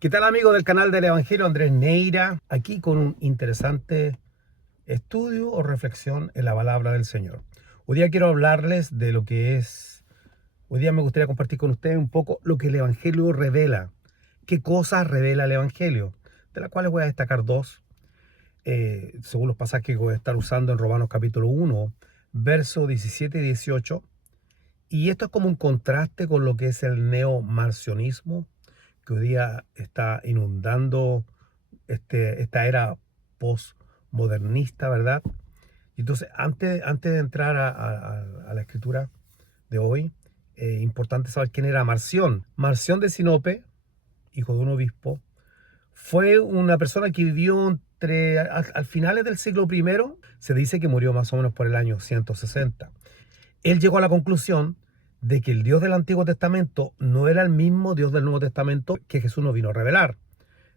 ¿Qué tal, amigos del canal del Evangelio? Andrés Neira, aquí con un interesante estudio o reflexión en la palabra del Señor. Hoy día quiero hablarles de lo que es, hoy día me gustaría compartir con ustedes un poco lo que el Evangelio revela. ¿Qué cosas revela el Evangelio? De las cuales voy a destacar dos, según los pasajes que voy a estar usando en Romanos capítulo 1, versos 17 y 18. Y esto es como un contraste con lo que es el neomarcionismo, que hoy día está inundando esta era postmodernista, ¿verdad? Entonces, antes de entrar a la escritura de hoy, importante saber quién era Marción. Marción de Sinope, hijo de un obispo, fue una persona que vivió al finales del siglo I. Se dice que murió más o menos por el año 160. Él llegó a la conclusión de que el Dios del Antiguo Testamento no era el mismo Dios del Nuevo Testamento que Jesús nos vino a revelar.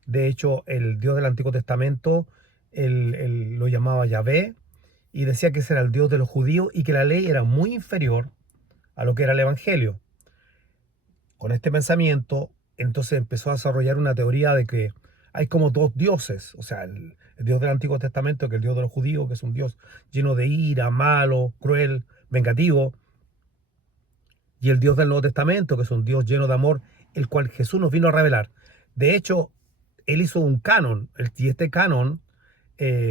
De hecho, el Dios del Antiguo Testamento, él lo llamaba Yahvé, y decía que ese era el Dios de los judíos y que la ley era muy inferior a lo que era el Evangelio. Con este pensamiento, entonces empezó a desarrollar una teoría de que hay como dos dioses, o sea, el Dios del Antiguo Testamento, que es el Dios de los judíos, que es un Dios lleno de ira, malo, cruel, vengativo, y el Dios del Nuevo Testamento, que es un Dios lleno de amor, el cual Jesús nos vino a revelar. De hecho, él hizo un canon, y este canon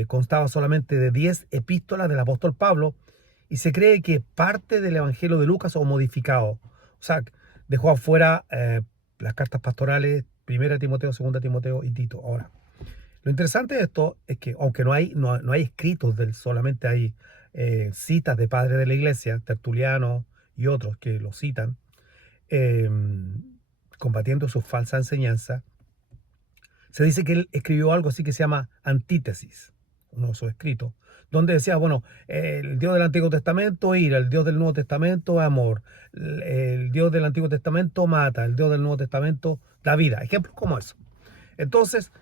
constaba solamente de 10 epístolas del apóstol Pablo, y se cree que parte del Evangelio de Lucas o modificado. O sea, dejó afuera las cartas pastorales, primera Timoteo, segunda Timoteo y Tito. Ahora, lo interesante de esto es que, aunque no hay escritos del, solamente hay citas de padres de la iglesia, Tertuliano y otros que lo citan, eh, combatiendo su falsa enseñanza. Se dice que él escribió algo así que se llama Antítesis, uno de sus escritos, donde decía, bueno, el Dios del Antiguo Testamento ira, el Dios del Nuevo Testamento es amor, el Dios del Antiguo Testamento mata, el Dios del Nuevo Testamento da vida. Ejemplos como eso. Entonces,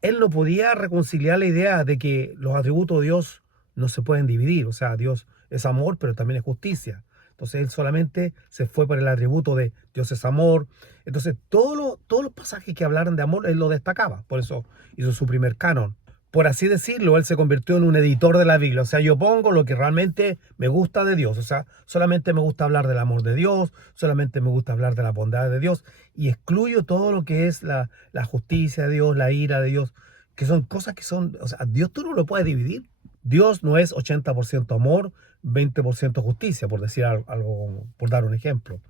él no podía reconciliar la idea de que los atributos de Dios no se pueden dividir. O sea, Dios es amor, pero también es justicia. Entonces él solamente se fue por el atributo de Dios es amor. Entonces todos los pasajes que hablaran de amor, él lo destacaba. Por eso hizo su primer canon. Por así decirlo, él se convirtió en un editor de la Biblia. O sea, yo pongo lo que realmente me gusta de Dios. O sea, solamente me gusta hablar del amor de Dios, solamente me gusta hablar de la bondad de Dios, y excluyo todo lo que es la justicia de Dios, la ira de Dios, que son cosas que son, o sea, Dios tú no lo puedes dividir. Dios no es 80% amor, 20% justicia, por decir algo, por dar un ejemplo.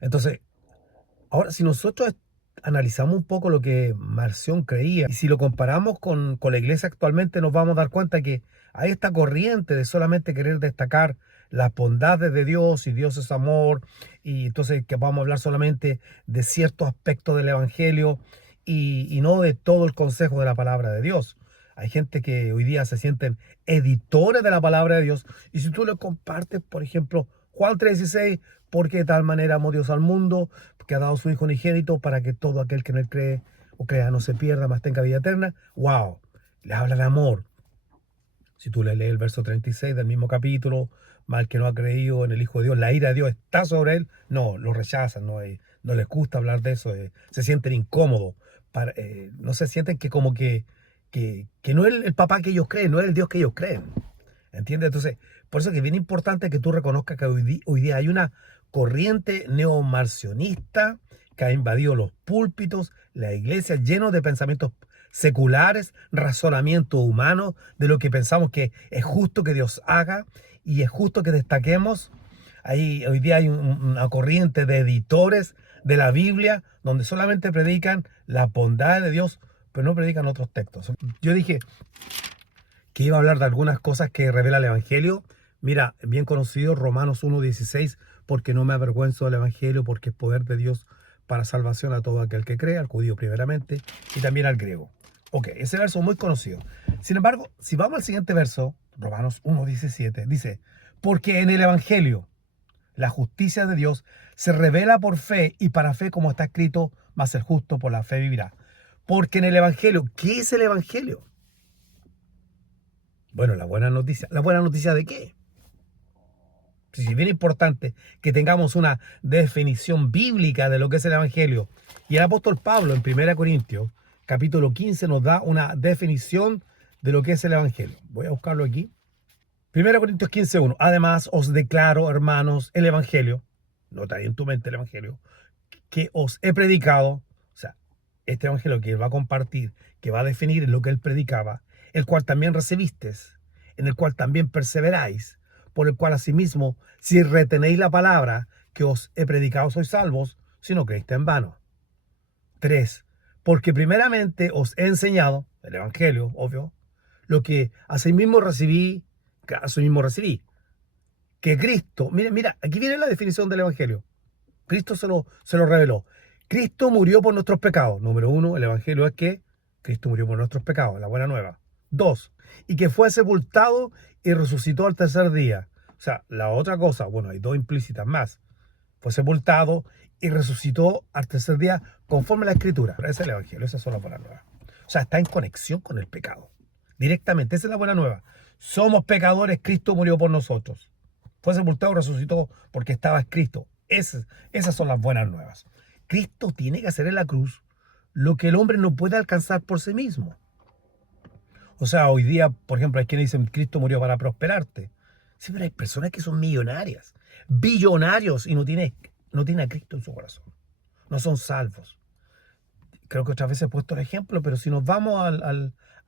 Entonces, ahora, si nosotros analizamos un poco lo que Marción creía y si lo comparamos con la iglesia actualmente, nos vamos a dar cuenta que hay esta corriente de solamente querer destacar las bondades de Dios y Dios es amor, y entonces que vamos a hablar solamente de ciertos aspectos del Evangelio y no de todo el consejo de la palabra de Dios. Hay gente que hoy día se sienten editores de la palabra de Dios, y si tú le compartes, por ejemplo, Juan 3:16, porque de tal manera amó Dios al mundo, que ha dado su Hijo unigénito para que todo aquel que en él cree o crea no se pierda, mas tenga vida eterna. ¡Wow! Le habla de amor. Si tú le lees el verso 36 del mismo capítulo, mal que no ha creído en el Hijo de Dios, la ira de Dios está sobre él, no, lo rechazan, no les gusta hablar de eso, se sienten incómodos, no se sienten que como que no es el papá que ellos creen, no es el Dios que ellos creen. ¿Entiendes? Entonces, por eso que es bien importante que tú reconozcas que hoy día hay una corriente neomarcionista que ha invadido los púlpitos, la iglesia, lleno de pensamientos seculares, razonamiento humano, de lo que pensamos que es justo que Dios haga y es justo que destaquemos. Hoy día hay una corriente de editores de la Biblia donde solamente predican la bondad de Dios, pero no predican otros textos. Yo dije que iba a hablar de algunas cosas que revela el Evangelio. Mira, bien conocido, Romanos 1:16, porque no me avergüenzo del Evangelio, porque es poder de Dios para salvación a todo aquel que cree, al judío primeramente y también al griego. Ok, ese verso es muy conocido. Sin embargo, si vamos al siguiente verso, Romanos 1:17, dice, porque en el Evangelio la justicia de Dios se revela por fe y para fe, como está escrito, mas el justo por la fe vivirá. Porque en el Evangelio, ¿qué es el Evangelio? Bueno, la buena noticia. ¿La buena noticia de qué? Sí, es bien importante que tengamos una definición bíblica de lo que es el Evangelio. Y el apóstol Pablo en 1 Corintios, capítulo 15, nos da una definición de lo que es el Evangelio. Voy a buscarlo aquí. 1 Corintios 15:1. Además os declaro, hermanos, el Evangelio, nota ahí en tu mente el Evangelio, que os he predicado, o sea, este Evangelio que él va a compartir, que va a definir lo que él predicaba, el cual también recibisteis, en el cual también perseveráis, por el cual asimismo, si retenéis la palabra que os he predicado, sois salvos, si no creíste en vano. 3. Porque primeramente os he enseñado, el Evangelio, obvio, lo que asimismo recibí, que Cristo, mira, aquí viene la definición del Evangelio. Cristo se lo reveló. Cristo murió por nuestros pecados. Número 1, el Evangelio es que Cristo murió por nuestros pecados, la buena nueva. 2, y que fue sepultado y resucitó al tercer día. O sea, la otra cosa, bueno, hay dos implícitas más. Fue sepultado y resucitó al tercer día conforme a la Escritura. Ese es el Evangelio, esa es la buena nueva. O sea, está en conexión con el pecado. Directamente, esa es la buena nueva. Somos pecadores, Cristo murió por nosotros. Fue sepultado y resucitó porque estaba escrito. Esas son las buenas nuevas. Cristo tiene que hacer en la cruz lo que el hombre no puede alcanzar por sí mismo. O sea, hoy día, por ejemplo, hay quienes dicen Cristo murió para prosperarte. Sí, pero hay personas que son millonarias, billonarios y no tienen a Cristo en su corazón. No son salvos. Creo que otras veces he puesto el ejemplo, pero si nos vamos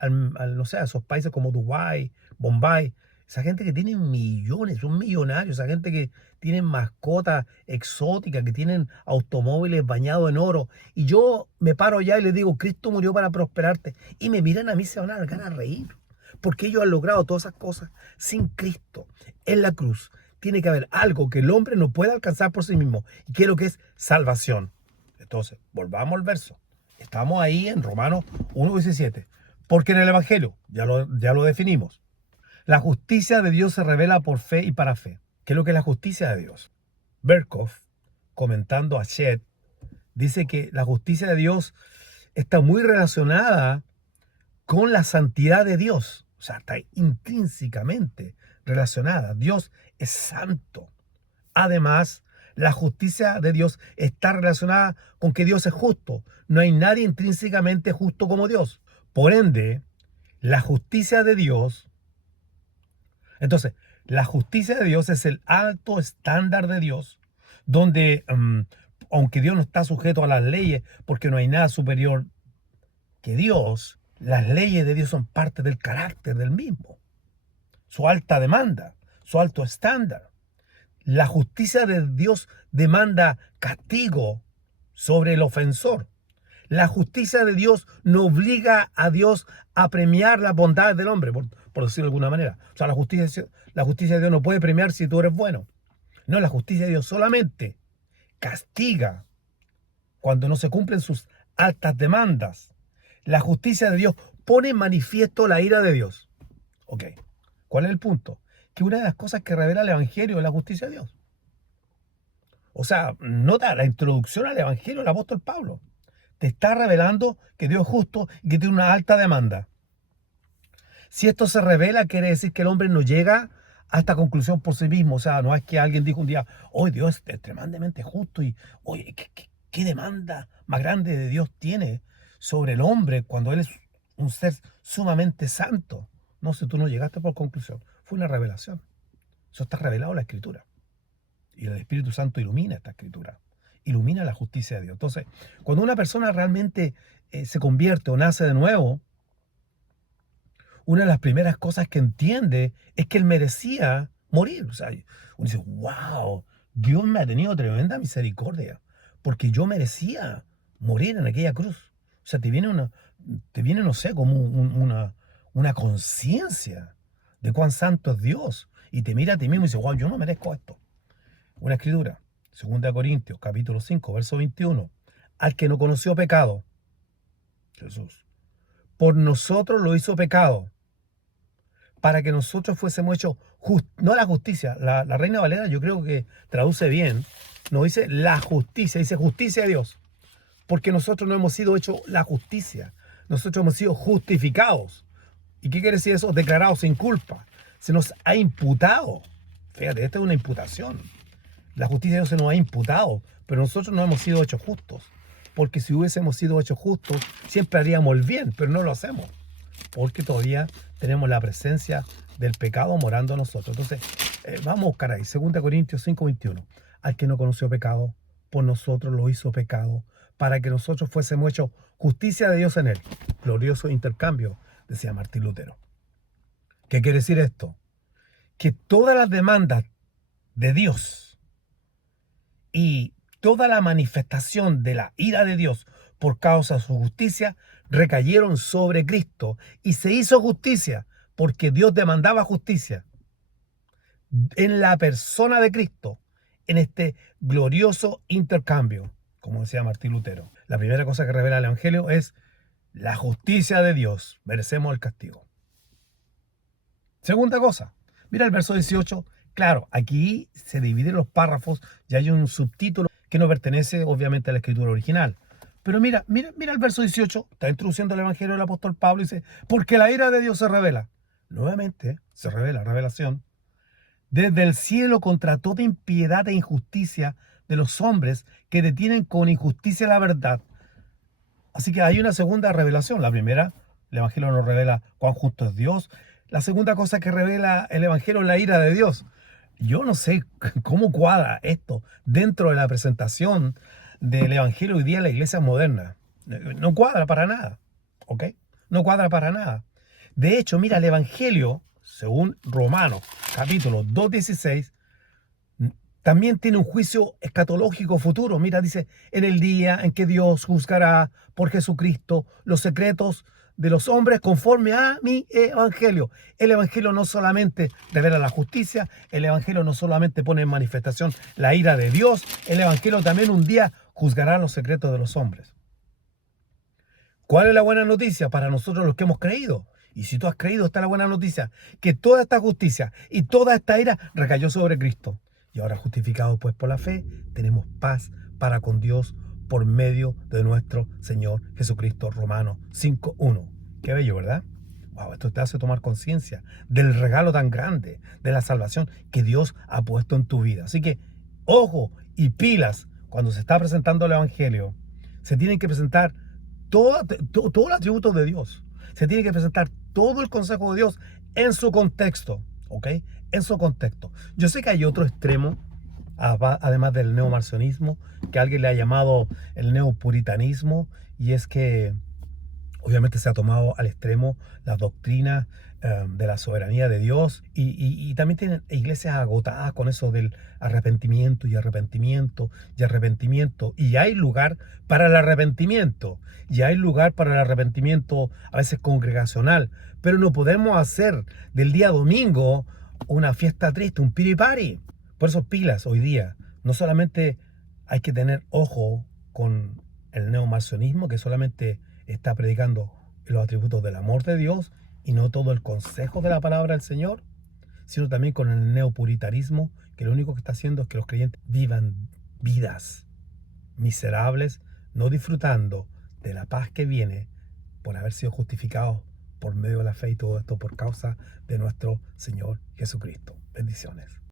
no sé, a esos países como Dubái, Bombay, esa gente que tiene millones, son millonarios, esa gente que tienen mascotas exóticas, que tienen automóviles bañados en oro. Y yo me paro allá y les digo, Cristo murió para prosperarte. Y me miran a mí, se van a dar ganas de reír. Porque ellos han logrado todas esas cosas sin Cristo. En la cruz tiene que haber algo que el hombre no puede alcanzar por sí mismo. Y que es lo que es salvación. Entonces, volvamos al verso. Estamos ahí en Romanos 1:17. Porque en el Evangelio, ya lo definimos, la justicia de Dios se revela por fe y para fe. ¿Qué es lo que es la justicia de Dios? Berkhoff, comentando a Shed, dice que la justicia de Dios está muy relacionada con la santidad de Dios. O sea, está intrínsecamente relacionada. Dios es santo. Además, la justicia de Dios está relacionada con que Dios es justo. No hay nadie intrínsecamente justo como Dios. Por ende, la justicia de Dios, entonces, la justicia de Dios es el alto estándar de Dios, donde, aunque Dios no está sujeto a las leyes, porque no hay nada superior que Dios, las leyes de Dios son parte del carácter del mismo. Su alta demanda, su alto estándar. La justicia de Dios demanda castigo sobre el ofensor. La justicia de Dios no obliga a Dios a premiar las bondades del hombre, por decirlo de alguna manera. O sea, la justicia de Dios no puede premiar si tú eres bueno. No, la justicia de Dios solamente castiga cuando no se cumplen sus altas demandas. La justicia de Dios pone en manifiesto la ira de Dios. Ok, ¿cuál es el punto? Que una de las cosas que revela el Evangelio es la justicia de Dios. O sea, nota la introducción al Evangelio del apóstol Pablo. Te está revelando que Dios es justo y que tiene una alta demanda. Si esto se revela, quiere decir que el hombre no llega a esta conclusión por sí mismo. O sea, no es que alguien dijo un día, hoy Dios es tremendamente justo y oye, ¿qué demanda más grande de Dios tiene sobre el hombre cuando él es un ser sumamente santo? No sé, tú no llegaste por conclusión. Fue una revelación. Eso está revelado en la Escritura. Y el Espíritu Santo ilumina esta Escritura. Ilumina la justicia de Dios. Entonces, cuando una persona realmente se convierte o nace de nuevo, una de las primeras cosas que entiende es que él merecía morir. O sea, uno dice, wow, Dios me ha tenido tremenda misericordia, porque yo merecía morir en aquella cruz. O sea, te viene, no sé, como una conciencia de cuán santo es Dios. Y te mira a ti mismo y dice, wow, yo no merezco esto. Una escritura, 2 Corintios, capítulo 5, verso 21. Al que no conoció pecado, Jesús, por nosotros lo hizo pecado, para que nosotros fuésemos hechos no la justicia. La Reina Valera yo creo que traduce bien. No dice la justicia, dice justicia de Dios. Porque nosotros no hemos sido hechos la justicia. Nosotros hemos sido justificados. ¿Y qué quiere decir eso? Declarados sin culpa. Se nos ha imputado Fíjate, esta es una imputación. La justicia de Dios se nos ha imputado, pero nosotros no hemos sido hechos justos. Porque si hubiésemos sido hechos justos, siempre haríamos el bien, pero no lo hacemos. Porque todavía tenemos la presencia del pecado morando en nosotros. Entonces, vamos a buscar ahí, 2 Corintios 5:21. Al que no conoció pecado, por nosotros lo hizo pecado, para que nosotros fuésemos hechos justicia de Dios en él. Glorioso intercambio, decía Martín Lutero. ¿Qué quiere decir esto? Que todas las demandas de Dios y toda la manifestación de la ira de Dios por causa de su justicia recayeron sobre Cristo y se hizo justicia porque Dios demandaba justicia en la persona de Cristo, en este glorioso intercambio, como decía Martín Lutero. La primera cosa que revela el Evangelio es la justicia de Dios, merecemos el castigo. Segunda cosa, mira el verso 18, claro, aquí se dividen los párrafos y hay un subtítulo que no pertenece obviamente a la escritura original. Pero mira el verso 18, está introduciendo el Evangelio del apóstol Pablo y dice, porque la ira de Dios se revela. Nuevamente se revela, revelación. Desde el cielo contra toda impiedad e injusticia de los hombres que detienen con injusticia la verdad. Así que hay una segunda revelación. La primera, el Evangelio nos revela cuán justo es Dios. La segunda cosa que revela el Evangelio es la ira de Dios. Yo no sé cómo cuadra esto dentro de la presentación del Evangelio hoy día en la iglesia moderna. No cuadra para nada, ¿ok? No cuadra para nada. De hecho, mira, el Evangelio, según Romanos, capítulo 2:16, también tiene un juicio escatológico futuro. Mira, dice, en el día en que Dios juzgará por Jesucristo los secretos de los hombres conforme a mi evangelio. El evangelio no solamente revela la justicia, el evangelio no solamente pone en manifestación la ira de Dios, el evangelio también un día juzgará los secretos de los hombres. ¿Cuál es la buena noticia para nosotros los que hemos creído? Y si tú has creído, está la buena noticia, que toda esta justicia y toda esta ira recayó sobre Cristo. Y ahora justificados pues por la fe, tenemos paz para con Dios por medio de nuestro Señor Jesucristo. Romanos 5:1. Qué bello, ¿verdad? Wow, esto te hace tomar conciencia del regalo tan grande de la salvación que Dios ha puesto en tu vida. Así que, ojo y pilas, cuando se está presentando el Evangelio, se tienen que presentar todos los atributos de Dios. Se tiene que presentar todo el consejo de Dios en su contexto, ¿ok? En su contexto. Yo sé que hay otro extremo, además del neomarcionismo, que alguien le ha llamado el neopuritanismo, y es que obviamente se ha tomado al extremo las doctrinas de la soberanía de Dios y también tienen iglesias agotadas con eso del arrepentimiento y arrepentimiento y arrepentimiento. Y hay lugar para el arrepentimiento y hay lugar para el arrepentimiento a veces congregacional, pero no podemos hacer del día domingo una fiesta triste, un piripari. Por eso pilas hoy día. No solamente hay que tener ojo con el neomarcionismo, que solamente está predicando los atributos del amor de Dios y no todo el consejo de la palabra del Señor, sino también con el neopuritarismo, que lo único que está haciendo es que los creyentes vivan vidas miserables, no disfrutando de la paz que viene por haber sido justificados por medio de la fe, y todo esto por causa de nuestro Señor Jesucristo. Bendiciones.